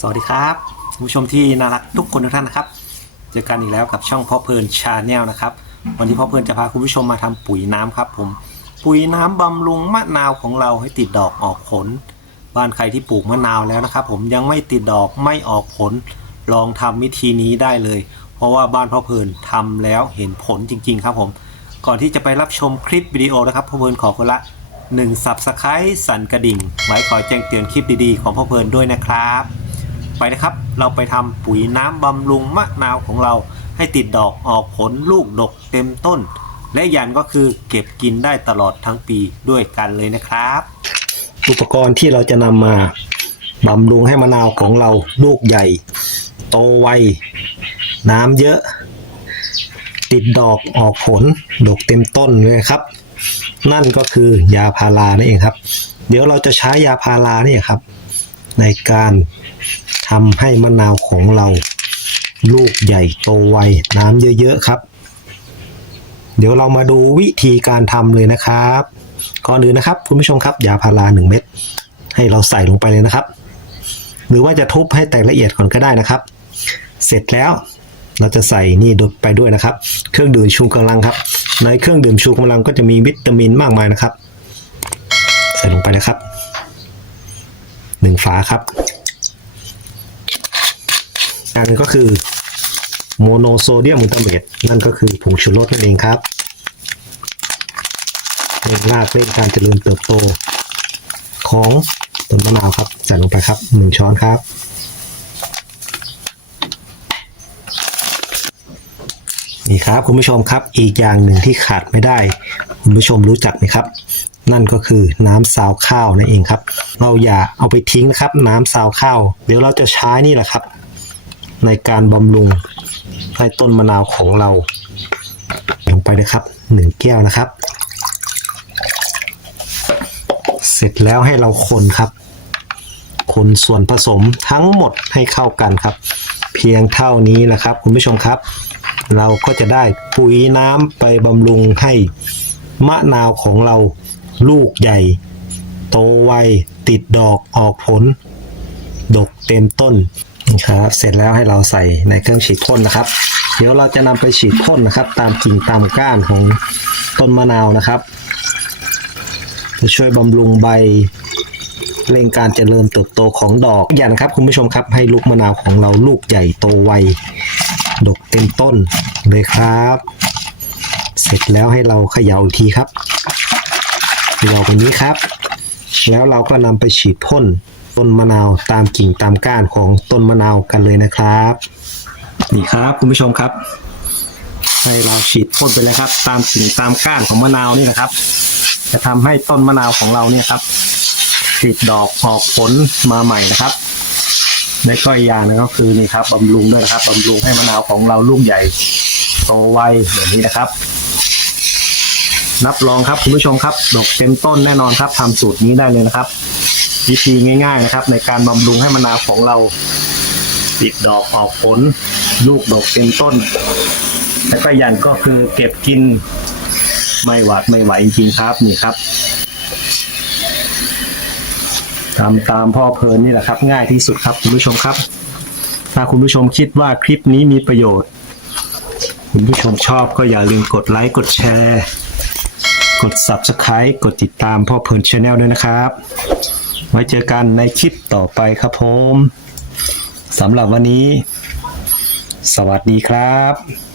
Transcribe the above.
สวัสดีครับคุณผู้ชมที่น่ารักทุกคนทุกท่านนะครับ เจอกันอีกแล้วกับช่องพ่อเพลินชาแนลนะครับ วันนี้พ่อเพลินจะพาคุณผู้ชมมาทำปุ๋ยน้ำครับผมปุ๋ยน้ำบำรุงมะนาวของเราให้ติดดอกออกผล บ้านใครที่ปลูกมะนาวแล้วนะครับ ผมยังไม่ติดดอกไม่ออกผล ลองทำวิธีนี้ได้เลย เพราะว่าบ้านพ่อเพลินทำแล้วเห็นผลจริง ๆ ครับผม ก่อนที่จะไปรับชมคลิปวิดีโอนะครับพ่อเพลินขอคนละ1สับสไครต์สั่นกระดิ่ง ไว้คอยแจ้งเตือนคลิปดีๆ ของพ่อเพลินด้วยนะครับ ไปนะครับ เราไปทำปุ๋ยน้ำบำรุงมะนาวของเราให้ติดดอกออกผลลูกดกเต็มต้น และยันก็คือเก็บกินได้ตลอดทั้งปีด้วยกันเลยนะครับ อุปกรณ์ที่เราจะนำมาบำรุงให้มะนาวของเราลูกใหญ่ โตไวน้ำเยอะ ติดดอกออกผลดกเต็มต้นเลยครับ นั่นก็คือยาพารานั่นเองครับ เดี๋ยวเราจะใช้ยาพารานี่ครับ ในการ ทำให้มะนาวของเรา ลูกใหญ่โตไวน้ำเยอะๆครับ เดี๋ยวเรามาดูวิธีการทำเลยนะครับ ก่อนอื่นนะครับคุณผู้ชมครับยาพาราหนึ่งเม็ดให้เราใส่ลงไปเลยนะครับ หรือว่าจะทุบให้แตกละเอียดก่อนก็ได้นะครับ เสร็จแล้วเราจะใส่นี่ดไปด้วยนะครับ เครื่องดื่มชูกำลังครับ ในเครื่องดื่มชูกำลังก็จะมีวิตามินมากมายนะครับ ใส่ลงไปนะครับหนึ่งฝาครับ อันก็คือโมโนโซเดียมมูตาเมตนั่นก็คือผงชูรสนั่นเองครับเร่งรากเร่งการเจริญเติบโตของต้นมะนาวครับใส่ลงไปครับหนึ่งช้อนครับ นี่ครับคุณผู้ชมครับอีกอย่างหนึ่งที่ขาดไม่ได้ คุณผู้ชมรู้จักไหมครับ นั่นก็คือน้ำซาวข้าวนั่นเองครับ เราอย่าเอาไปทิ้งนะครับ น้ำซาวข้าว เดี๋ยวเราจะใช้นี่แหละครับ ในการบำรุงให้ต้นมะนาวของเราลงไปนะครับหนึ่งแก้วนะครับ เสร็จแล้วให้เราคนครับ คนส่วนผสมทั้งหมดให้เข้ากันครับ เพียงเท่านี้นะครับ คุณผู้ชมครับ เราก็จะได้ปุ๋ยน้ำไปบำรุงให้มะนาวของเราลูกใหญ่ โตไวติดดอกออกผล ดกเต็มต้น ครับ เสร็จแล้วให้เราใส่ในเครื่องฉีดพ่นนะครับ เดี๋ยวเราจะนำไปฉีดพ่นนะครับ ตามกิ่งตามก้านของต้นมะนาวนะครับ จะช่วยบำรุงใบเร่งการเจริญเติบโตของดอกอย่างนครับคุณผู้ชมครับให้ลูกมะนาวของเราลูกใหญ่โตไวดกเต็มต้นเลยครับ เสร็จแล้วให้เราเขย่าอีกทีครับเขย่าแบบนี้ครับ แล้วเราก็นำไปฉีดพ่น ต้นมะนาวตามกิ่งตามก้านของต้นมะนาวกันเลยนะครับ นี่ครับคุณผู้ชมครับ ให้เราฉีดพ่นไปเลยครับ ตามกิ่งตามก้านของมะนาวนี่นะครับ จะทำให้ต้นมะนาวของเราเนี่ยครับติดดอกออกผลมาใหม่นะครับและก็อีกอย่างหนึงก็คือนี่ครับบำรุงด้วยนะครับบำรุงให้มะนาวของเราลูกใหญ่โตไวแบบนี้นะครับรับรองครับคุณผู้ชมครับ ดอกเต็มต้นแน่นอนครับทำสูตรนี้ได้เลยนะครับ วิธีง่ายๆนะครับ ในการบำรุงให้มะนาวของเราติดดอกออกผล ลูกดอกเต็มต้น และก็ยันก็คือเก็บกินไม่หวาดไม่ไหวจริงๆครับนี่ครับทำตามพ่อเพลินนี่แหละครับ ง่ายที่สุดครับคุณผู้ชมครับ ถ้าคุณผู้ชมคิดว่าคลิปนี้มีประโยชน์ คุณผู้ชมชอบก็อย่าลืมกดไลค์กดแชร์ กด Subscribe กดติดตามพ่อเพลินชาแนลด้วยนะครับ ว้เจอกันในคลิปต่อไปครับผมสำหรับวันนี้ สวัสดีครับ